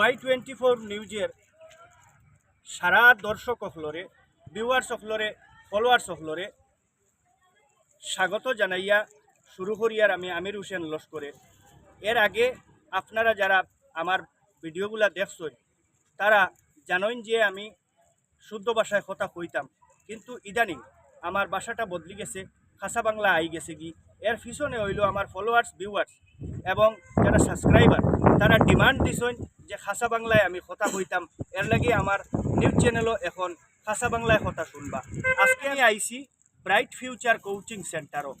Y twenty four নিউজের সারা দর্শক হলরে viewers হলরে followers হলরে স্বাগত জানাইয়া শুরু করিয়ার আমি আমির হোসেন লস্করে। এর আগে আপনারা যারা আমার ভিডিওগুলা দেখছেন, তারা জানেন যে আমি শুদ্ধ ভাষায় কথা কইতাম, কিন্তু ইদানিং আমার ভাষাটা বদলি গেছে, খাসা বাংলা আই গেছে কি এর পিছনে হইল আমার ফলোয়ার্স ভিউয়ার্স এবং যারা সাবস্ক্রাইবার তারা ডিমান্ড দিছেন যে খাসা বাংলায় আমি কথা কইতাম। এর লাগে আমার নিউজ চ্যানেলও এখন খাসা বাংলায় কথা শুনবা। আজকে আমি আইছি ব্রাইট ফিউচার কোচিং সেন্টারও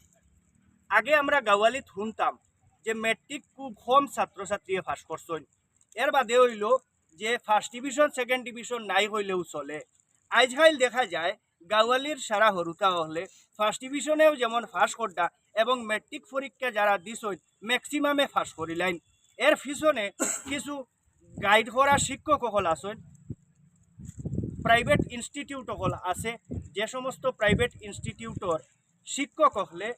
আগে আমরা গাওয়ালিত শুনতাম যে মেট্রিক খুব কম ছাত্রছাত্রীয়ে ফাঁস করছেন। এর বাদে হইল যে ফার্স্ট ডিভিশন সেকেন্ড ডিভিশন নাই হইলেও চলে। আজকাল দেখা যায় গাওয়ালির সারা হরুতা হলে ফার্স্ট ডিভিশনেও যেমন ফাঁস করতা এবং মেট্রিক পরীক্ষা যারা দিছই ম্যাক্সিমামে ফাঁস করিলেন। এর পিছনে কিছু গাইড করা শিক্ষক সকল আছেন। প্রাইভেট ইনস্টিটিউট সকল আছে। যে সমস্ত প্রাইভেট ইনস্টিটিউটর শিক্ষক হলে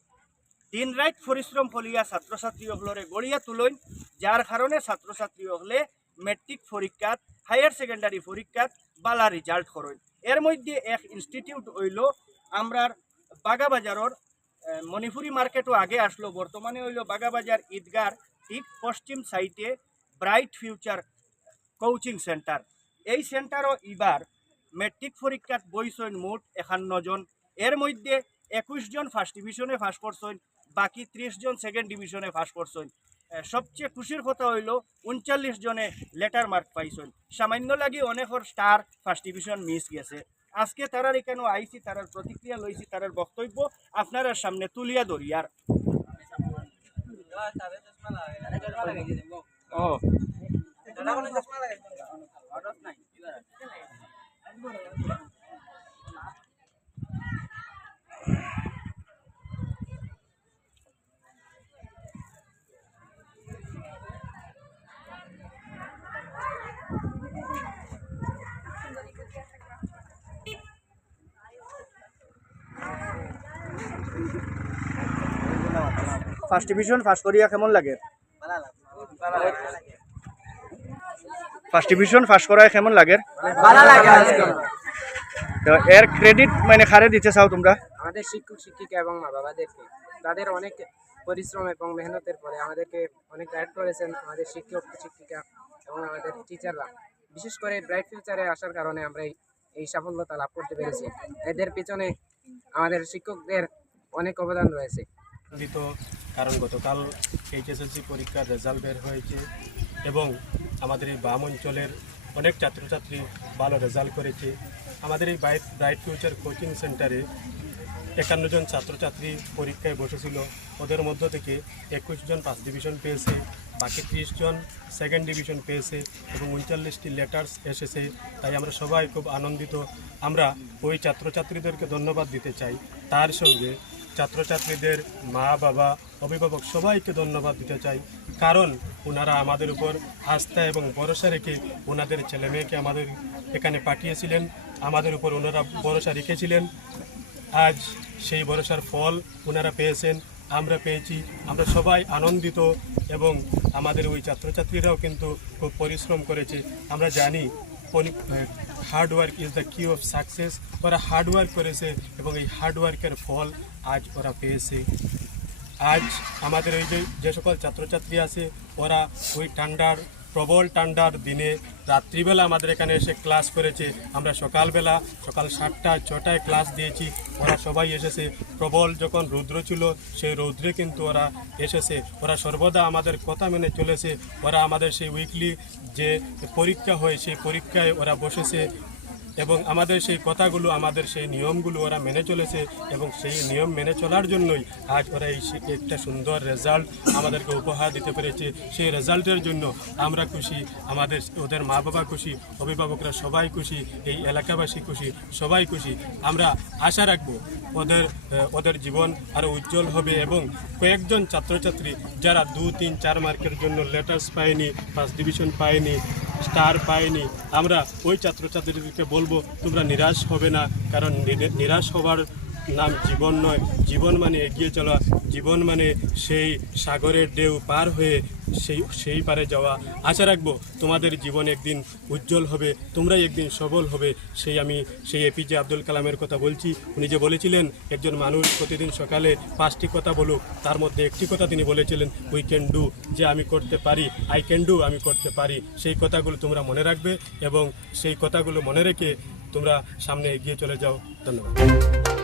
দিন রাত পরিশ্রম করিয়া ছাত্রছাত্রীসকলরে গড়িয়া তুলইন যার কারণে ছাত্রছাত্রীসকলে মেট্রিক পরীক্ষাত হায়ার সেকেন্ডারি পরীক্ষাত বালা রেজাল্ট করেন এর মধ্যে এক ইনস্টিটিউট হইল আমরার বাগাবাজারর মণিপুরি মার্কেটও আগে আসলো। বর্তমানে হইল বাগাবাজার ঈদগার, ঠিক পশ্চিম সাইটে ব্রাইট ফিউচার কোচিং সেন্টার। এই সেন্টারও এবার মেট্রিক পরীক্ষাত বইছেন মোট একান্ন জন। এর মধ্যে একুশ জন ফার্স্ট ডিভিশনে পাস করছেন বাকি ত্রিশ জন সেকেন্ড ডিভিশনে পাস করছেন সবচেয়ে খুশির কথা হইল উনচল্লিশ জনে লেটার মার্ক পাইছেন সামান্য লাগি অনেকর স্টার ফার্স্ট ডিভিশন মিস গেছে। আজকে তারার এখানে আইসি তারার প্রতিক্রিয়া লইছি তারার বক্তব্য আপনারা সামনে তুলিয়া ধরিয়ার ও। ফার্স্ট ডিভিশন পাস করিয়া কেমন লাগে? ফার্স্ট ডিভিশন পাস করা কেমন লাগে? তো এর ক্রেডিট মানে খারে দিতে চাও তোমরা? আমাদের শিক্ষক শিক্ষিকা এবং মা বাবাদেরকে। তাদের অনেক পরিশ্রম এবং মেহনতের পরে আমাদেরকে অনেক গাইড করেছেন আমাদের শিক্ষক শিক্ষিকা এবং আমাদের টিচাররা বিশেষ করে ব্রাইট ফিউচারে আসার কারণে আমরা এই সাফল্যতা লাভ করতে পেরেছি। এদের পিছনে আমাদের শিক্ষকদের অনেক অবদান রয়েছে। আনন্দিত কারণ গতকাল এইচএসএলসি পরীক্ষার রেজাল্ট বের হয়েছে এবং আমাদের এই বাম অঞ্চলের অনেক ছাত্রছাত্রী ভালো রেজাল্ট করেছে। আমাদের এই বাইট ব্রাইট ফিউচার কোচিং সেন্টারে একান্ন জন ছাত্রছাত্রী পরীক্ষায় বসেছিল। ওদের মধ্য থেকে একুশ জন ফার্স্ট ডিভিশন পেয়েছে, বাকি ত্রিশ জন সেকেন্ড ডিভিশন পেয়েছে এবং উনচল্লিশটি লেটার্স এসেছে। তাই আমরা সবাই খুব আনন্দিত। আমরা ওই ছাত্রছাত্রীদেরকে ধন্যবাদ দিতে চাই। তার সঙ্গে ছাত্রছাত্রীদের মা, বাবা, অভিভাবক সবাইকে ধন্যবাদ দিতে চাই। কারণ ওনারা আমাদের উপর আস্থা এবং ভরসা রেখে ওনাদের ছেলে মেয়েকে আমাদের এখানে পাঠিয়েছিলেন। আমাদের উপর ওনারা ভরসা রেখেছিলেন। আজ সেই ভরসার ফল ওনারা পেয়েছেন, আমরা পেয়েছি। আমরা সবাই আনন্দিত এবং আমাদের ওই ছাত্রছাত্রীরাও কিন্তু খুব পরিশ্রম করেছে। আমরা জানি hard work is the key of success ওরা হার্ড ওয়ার্ক করেছে এবং এই হার্ড ওয়ার্কের ফল আজ ওরা পেয়েছে। আজ আমাদের এই যে যে সকল ছাত্রছাত্রী আছে, ওরা ওই ঠান্ডার প্রবল ঠান্ডার দিনে রাত্রিবেলা আমাদের এখানে এসে ক্লাস করেছে। আমরা সকালবেলা সকাল সাতটা, ছটায় ক্লাস দিয়েছি। ওরা সবাই এসেছে। প্রবল যখন রৌদ্র ছিল, সেই রৌদ্রে কিন্তু ওরা এসেছে। ওরা সর্বদা আমাদের কথা মেনে চলেছে। ওরা আমাদের সেই উইকলি যে পরীক্ষা হয়, সেই পরীক্ষায় ওরা বসেছে। এবং আমাদের সেই কথাগুলো, আমাদের সেই নিয়মগুলো ওরা মেনে চলেছে এবং সেই নিয়ম মেনে চলার জন্যই আজ ওরা এই একটা সুন্দর রেজাল্ট আমাদেরকে উপহার দিতে পেরেছে। সেই রেজাল্টের জন্য আমরা খুশি, আমাদের ওদের মা বাবা খুশি, অভিভাবকরা সবাই খুশি, এই এলাকাবাসী খুশি, সবাই খুশি। আমরা আশা রাখব ওদের ওদের জীবন আরও উজ্জ্বল হবে এবং কয়েকজন ছাত্রছাত্রী যারা দু, তিন, চার মার্কের জন্য লেটার্স পায়নি ফার্স্ট ডিভিশন পায়নি স্টার পায়নি। আমরা ওই ছাত্রছাত্রীদেরকে বলব তোমরা নিরাশ হবে না কারণ নিরাশ হবার নাম জীবন নয়, জীবন মানে এগিয়ে চলা। জীবন মানে সেই সাগরের ঢেউ পার হয়ে সেই সেই পারে যাওয়া। আশা রাখব তোমাদের জীবন একদিন উজ্জ্বল হবে, তোমরাই একদিন সবল হবে। সেই আমি, সেই এপিজে আব্দুল কালামের কথা বলছি। উনি যে বলেছিলেন, একজন মানুষ প্রতিদিন সকালে পাঁচটি কথা বলুক, তার মধ্যে একটি কথা তিনি বলেছিলেন উই ক্যান ডু যে আমি করতে পারি আই ক্যান ডু আমি করতে পারি। সেই কথাগুলো তোমরা মনে রাখবে এবং সেই কথাগুলো মনে রেখে তোমরা সামনে এগিয়ে চলে যাও। ধন্যবাদ।